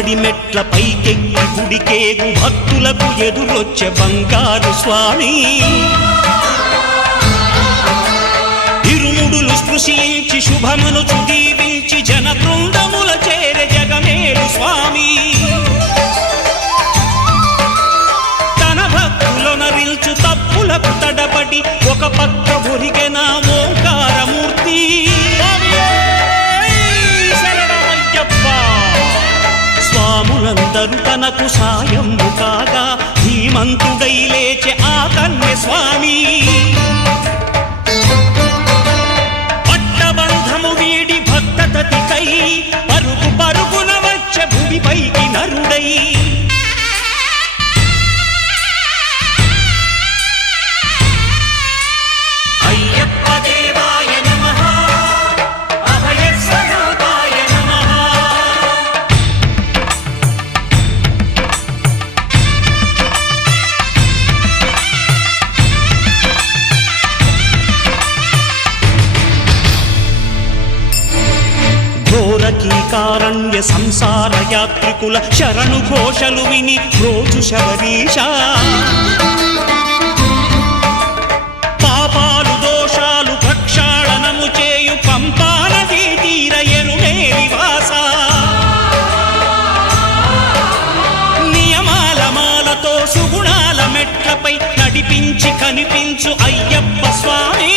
పద్దెనిమిది పడి మెట్ల పైకెక్కి గుడికేగు భక్తులకు ఎదురొచ్చే బంగారు స్వామి. ఇరుముడులు స్పృశించి శుభమును దీవించి జన బృందముల చేరే జగమేలు స్వామి. తన భక్తులొనరిల్చు తప్పులకు తడబడి ఒక పక్క ఒరిగెన స్వాములందరూ తనకు సాయము కాగా ధీమంతుడై లేచే ఆ కన్య స్వామీ. సంసార యాత్రికుల శరణు ఘోషలు విని రోజు శబరీష. పాపాలు దోషాలు ప్రక్షాళనము చేయు పంపానదీ తీరయను నివాస. నియమాల మాలతో సుగుణాల మెట్లపై నడిపించి కనిపించు అయ్యప్ప స్వామి.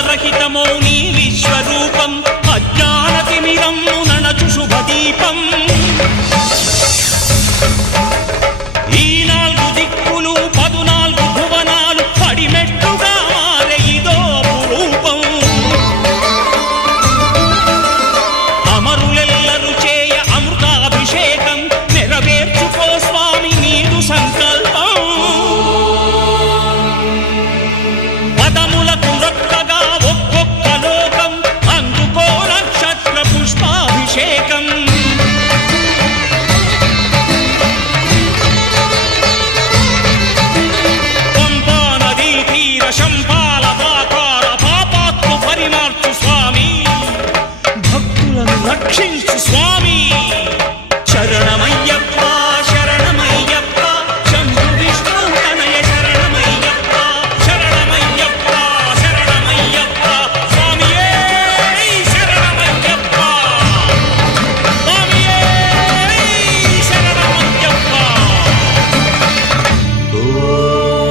ఆద్యంతరహితమో నీ విశ్వరూపం అజ్ఞానతిమిరము ననచు శుభదీపం.